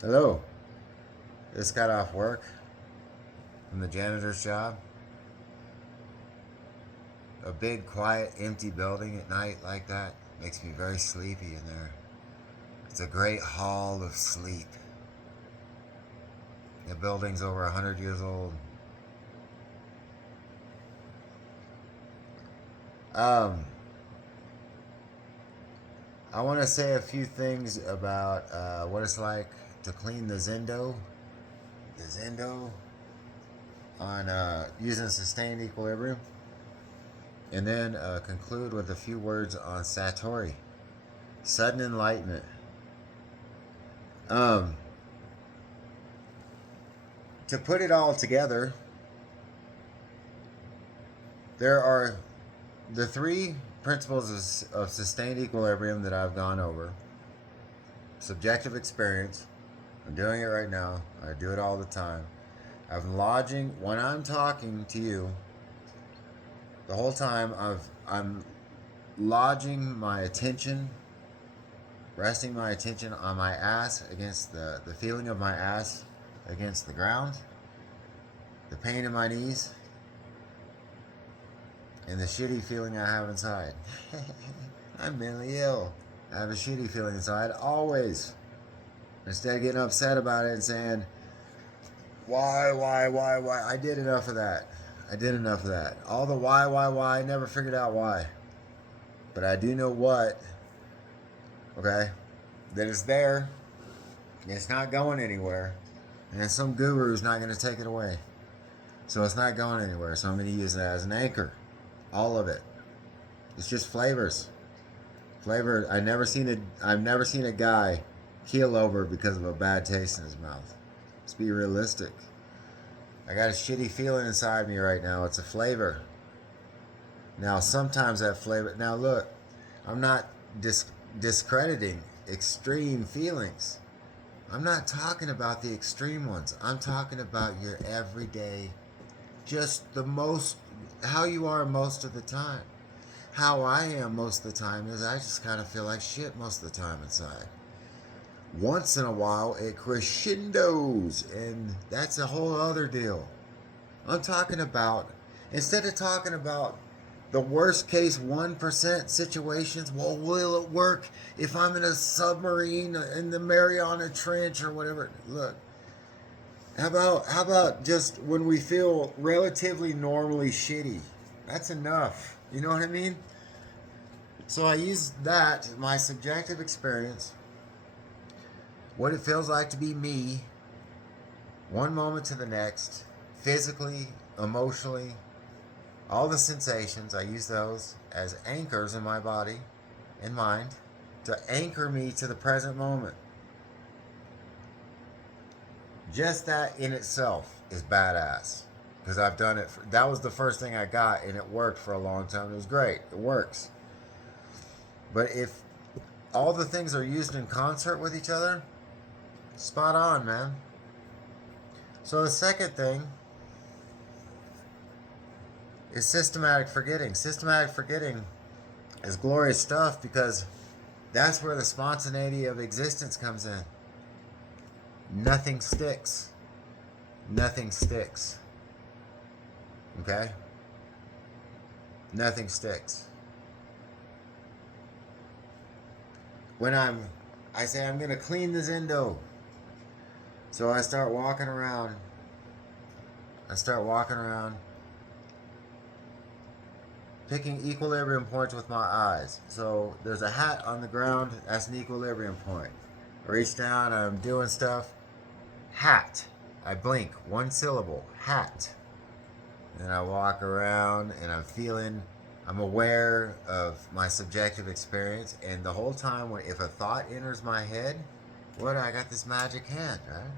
Hello. Just got off work from the janitor's job. A big, quiet, empty building at night like that makes me very sleepy in there. It's a great hall of sleep. The building's over 100 years old. Um, I want to say a few things about what it's like to clean the Zendo on using sustained equilibrium, and then conclude with a few words on Satori, sudden enlightenment. Um, to put it all together, there are the three principles of sustained equilibrium that I've gone over. Subjective experience. I'm doing it right now. I do it all the time. I'm lodging when I'm talking to you. The whole time I'm lodging my attention, resting my attention on my ass against the feeling of my ass against the ground, the pain in my knees, and the shitty feeling I have inside. I'm mentally ill. I have a shitty feeling inside always. Instead of getting upset about it and saying, why? I did enough of that. I did enough of that. All the why, I never figured out why. But I do know what, okay, that it's there. It's not going anywhere. And some guru's not going to take it away. So it's not going anywhere. So I'm going to use it as an anchor. All of it. It's just flavors. I've never seen a guy keel over because of a bad taste in his mouth. Let's be realistic. I got a shitty feeling inside me right now. It's a flavor. Now sometimes that flavor. Now look, I'm not discrediting extreme feelings. I'm not talking about the extreme ones. I'm talking about your everyday, just how you are most of the time. How I am most of the time is I just kind of feel like shit most of the time inside. Once in a while it crescendos, and that's a whole other deal. I'm talking about, instead of talking about the worst case 1% situations, well, will it work if I'm in a submarine in the Mariana Trench or whatever? Look, how about just when we feel relatively normally shitty? That's enough. You know what I mean? So I use that, my subjective experience, what it feels like to be me, one moment to the next, physically, emotionally, all the sensations. I use those as anchors in my body and mind to anchor me to the present moment. Just that in itself is badass. Because I've done it. That was the first thing I got, and it worked for a long time. It was great. It works. But if all the things are used in concert with each other, spot on, man. So the second thing is systematic forgetting. Systematic forgetting is glorious stuff because that's where the spontaneity of existence comes in. Nothing sticks. Nothing sticks. Okay? Nothing sticks. When I say I'm going to clean the Zendo. So I start walking around. Picking equilibrium points with my eyes. So there's a hat on the ground. That's an equilibrium point. I reach down. I'm doing stuff. Hat. I blink. One syllable. Hat. And I walk around and I'm aware of my subjective experience. And the whole time, if a thought enters my head, I got this magic hand, right?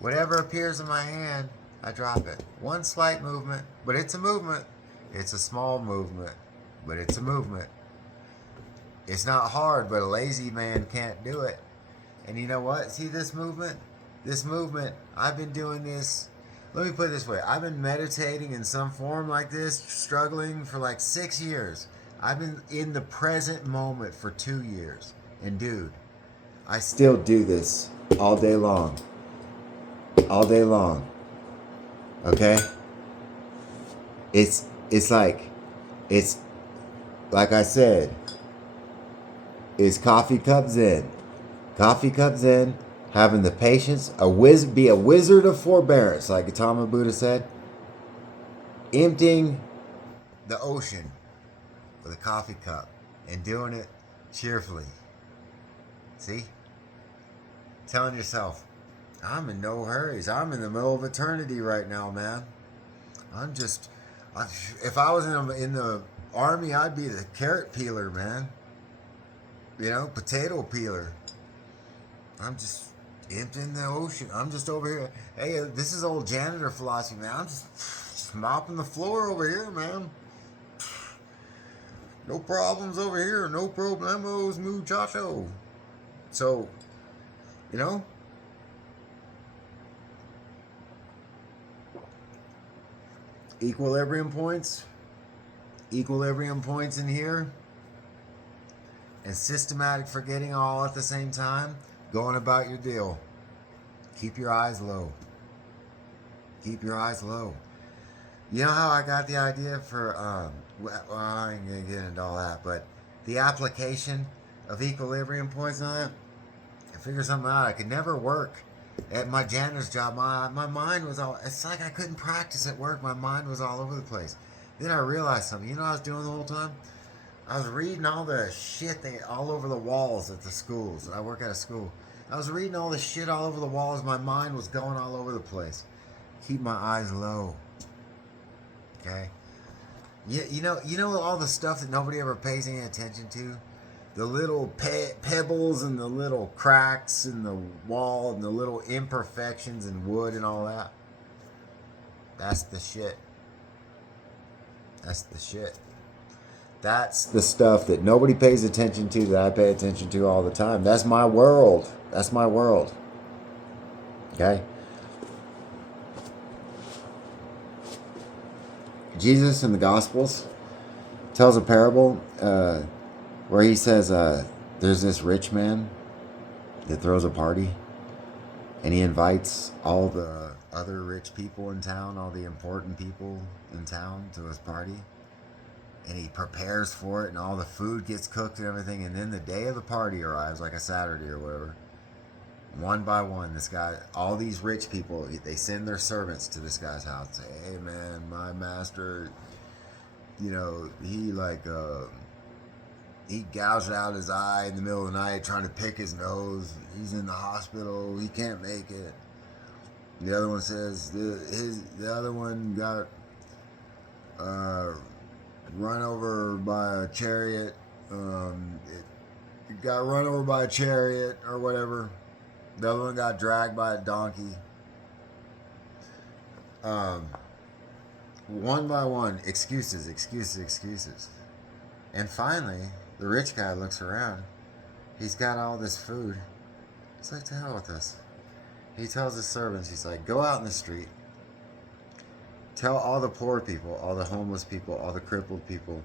Whatever appears in my hand, I drop it. One slight movement, but it's a movement. It's a small movement, but it's a movement. It's not hard, but a lazy man can't do it. And you know what? See this movement? This movement, I've been doing this. Let me put it this way. I've been meditating in some form like this, struggling for like 6 years. I've been in the present moment for 2 years. And dude, I still do this. all day long. All day long. Okay? It's like I said, it's coffee cups in. Coffee cups in, having the patience, be a wizard of forbearance, like Gautama Buddha said. Emptying the ocean with a coffee cup and doing it cheerfully. See? Telling yourself, I'm in no hurries. I'm in the middle of eternity right now, man. If I was in the army, I'd be the carrot peeler, man. You know, potato peeler. I'm just emptying the ocean. I'm just over here. Hey, this is old janitor philosophy, man. I'm just mopping the floor over here, man. No problems over here. No problemos, muchacho. So, you know, equilibrium points in here, and systematic forgetting all at the same time, going about your deal. Keep your eyes low. Keep your eyes low. You know how I got the idea for, well, I ain't gonna get into all that, but the application of equilibrium points and all that, I figured something out. I could never work at my janitor's job. My mind was all, it's like I couldn't practice at work. My mind was all over the place. Then I realized something. You know what I was doing the whole time? I was reading all the shit all over the walls at the schools. I work at a school. I was reading all the shit all over the walls. My mind was going all over the place. Keep my eyes low. Okay? You know all the stuff that nobody ever pays any attention to? The little pebbles and the little cracks in the wall and the little imperfections in wood and all that. That's the shit. That's the shit. That's the stuff that nobody pays attention to that I pay attention to all the time. That's my world. That's my world. Okay? Jesus in the Gospels tells a parable where he says there's this rich man that throws a party, and he invites all the other rich people in town, all the important people in town to his party. And he prepares for it, and all the food gets cooked and everything. And then the day of the party arrives, like a Saturday or whatever. One by one, this guy, all these rich people, they send their servants to this guy's house. Say, hey man, my master, you know, he gouged out his eye in the middle of the night trying to pick his nose. He's in the hospital. He can't make it. The other one says the other one got run over by a chariot. It got run over by a chariot or whatever. The other one got dragged by a donkey. One by one, excuses. And finally, the rich guy looks around. He's got all this food. He's like, to hell with this. He tells his servants, he's like, go out in the street. Tell all the poor people, all the homeless people, all the crippled people.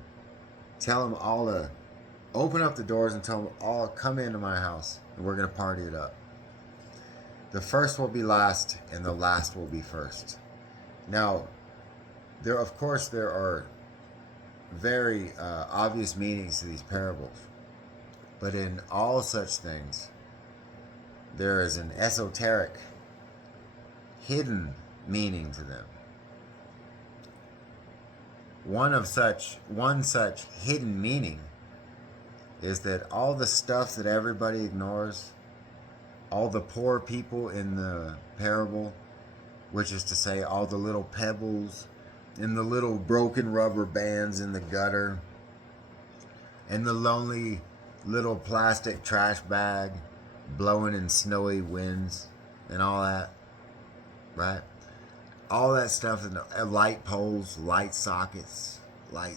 Tell them all to open up the doors and tell them all, come into my house and we're going to party it up. The first will be last and the last will be first. Now, there are very obvious meanings to these parables. But in all such things, there is an esoteric, hidden meaning to them. One such hidden meaning is that all the stuff that everybody ignores, all the poor people in the parable, which is to say all the little pebbles and the little broken rubber bands in the gutter and the lonely little plastic trash bag blowing in snowy winds and all that, right? All that stuff, and light poles, light sockets are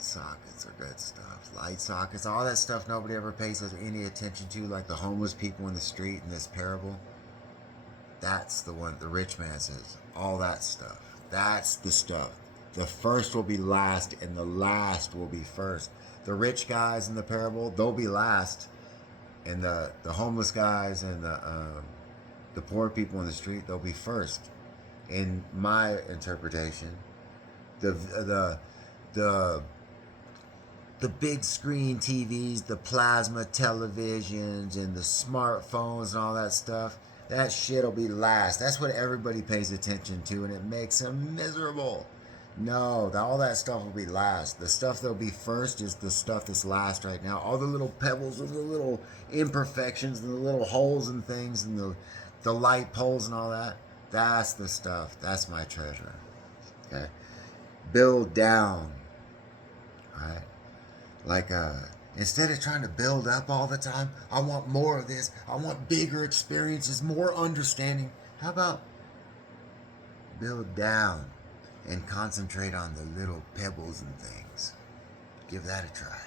good stuff. Light sockets, all that stuff nobody ever pays any attention to, like the homeless people in the street in this parable. That's the one the rich man says. All that stuff. That's the stuff. The first will be last and the last will be first. The rich guys in the parable, they'll be last. And the homeless guys and The poor people in the street, they'll be first. In my interpretation, the the big screen TVs, the plasma televisions, and the smartphones and all that stuff, that shit'll be last. That's what everybody pays attention to, and it makes them miserable. No, all that stuff will be last. The stuff that'll be first is the stuff that's last right now. All the little pebbles and the little imperfections and the little holes and things and the light poles and all that. That's the stuff. That's my treasure. Okay? Build down. Alright? Like, instead of trying to build up all the time, I want more of this. I want bigger experiences, more understanding. How about build down and concentrate on the little pebbles and things? Give that a try.